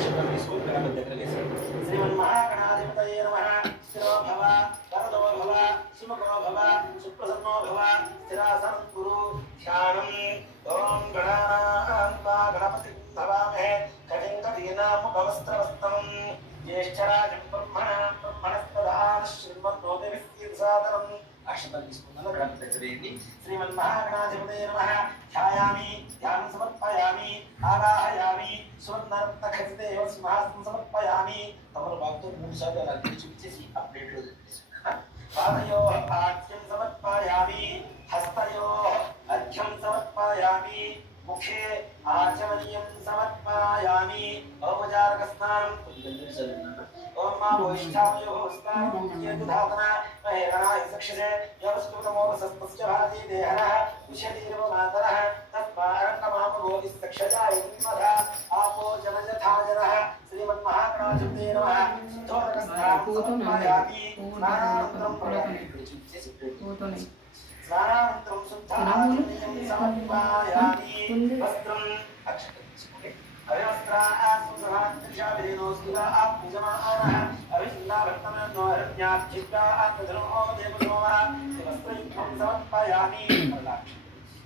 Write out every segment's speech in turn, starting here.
అక్షతం తీసుకొని గణపతి దగ్గర వేశాడు. శ్రీమన్మహాగణాధిపతయే నమః. స్థిరో భవ వరదో భవ సుముఖో భవ సుప్రసన్నో భవ స్థిరాసనం గురు ధ్యానం. ఓం గణానాం త్వా గణపతిం భవామహే కవిం కవీనాముపవస్త్రవస్తం జ్యేష్ఠరాజం బ్రహ్మణస్పదా శ్రీమన్నోదేవిసాదరం. అక్షతం తీసుకున్నాను గణపతి దగ్గర వేయండి. శ్రీమన్మహాగణాధిపతయే నమః. ధ్యాయామి ధ్యానం సమర్పయామి ఆవాహయామి సువర్ణరత్నఖచితే సింహాసనం సమర్పయామి. తమరు బాగుతో 3 సార్లు అలా చూపించేసి ఆ ప్లేట్లో పాదయో ఆజ్యం సమర్పయామి హస్తయో అర్ఘ్యం సమర్పయామి ముఖే ఆచమనీయం సమర్పయామి. ఔపచారిక స్నానం ఓం మా భూయిష్ఠామయో స్నానం మహేరణాయ సక్షసే యవస్కృతమోపసస్తస్య భాతి దేహనః విశదీర్వ మాతరః తస్మారణమామగోవిస్తక్షజాయ ధీమహ ఆపో జనజథాజనః. శ్రీమన్మహాగణాధిపతయే నమః. శుద్ధోదక స్నానం సమర్పయామి. స్నానానంతరం స్నానానంతరం శుద్ధాచమనీయం సమర్పయామి. వస్త్రం అక్షతం తీసుకోండి.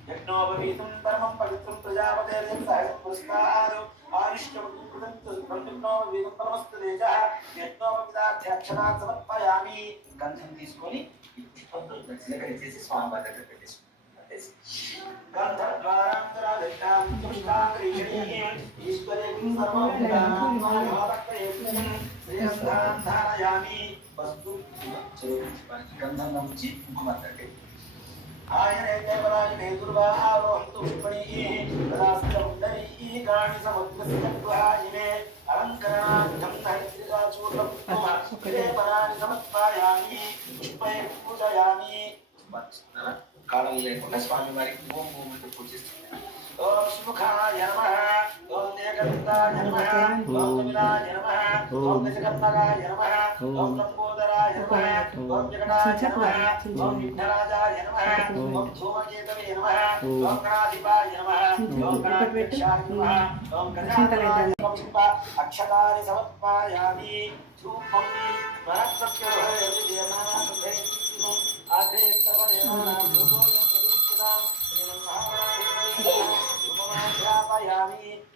యజ్ఞోపవీతం పరమం పవిత్రం ప్రజాపతేర్యం సహజం పురస్కారు ఆయుష్యమృతం పరమస్తు దేశ యజ్ఞోపవితాధ్యక్షరాన్ సమర్పయామి. గంధం తీసుకొని దగ్గర చేసి స్వామివారి దగ్గర పెట్టేసి గంధద్వారాంతరాధిష్టాం తుష్టాంగ్రీషణీయం ఈశ్వరీం సర్వోపగానాం ధారయామి. వస్తు గంధం నుంచి కుంకుమత్తకి ఆయనే దేవరాజనే దుర్వారోహంతు విపణీః తదాస్తముండరీకాణి సముద్రస్యత్వాయినే అలంకరణార్థం హరిద్రాచూర్ణం దేవరాజి సమర్పయామి. పుష్పై పూజయామి. కాలం లేకుండా స్వామి వారికి ఓం ఓం అంటూ పూజిస్తున్నాను. ఓం సుముఖాయ నమః. ఓం ఏకదంతాయ నమః. ఓం కపిలాయ నమః. ఓం గజకర్ణకాయ నమః. ఓం లంబోదరాయ నమః. ఓం జగన్నాథాయ నమః. ఓం విఘ్నరాజాయ నమః. ఓం ధూమకేతవే నమః. ఓం గణాధిపాయ నమః. ఓం గణాధ్యక్షాయ నమః. ఓం గజాననాయ పుష్ప అక్షతాని సమర్పయామి. ధూపం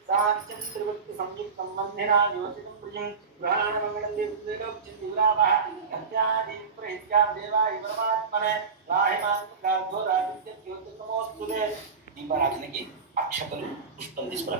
సాంఖ్యం త్రివృత్తి సంయుక్తం బంధినా యోచితం ప్రియం గ్రహాణమంగళం దేవోచితివ్రావః కత్యాది ప్రేత్యాం దేవాయ పరమాత్మనే లాహిమాన్ గార్ధో రాజిత్య జ్యోతిర్నమోస్తుతే. దీపారాధనకి అక్షతలు పుష్పం తీసుకురా.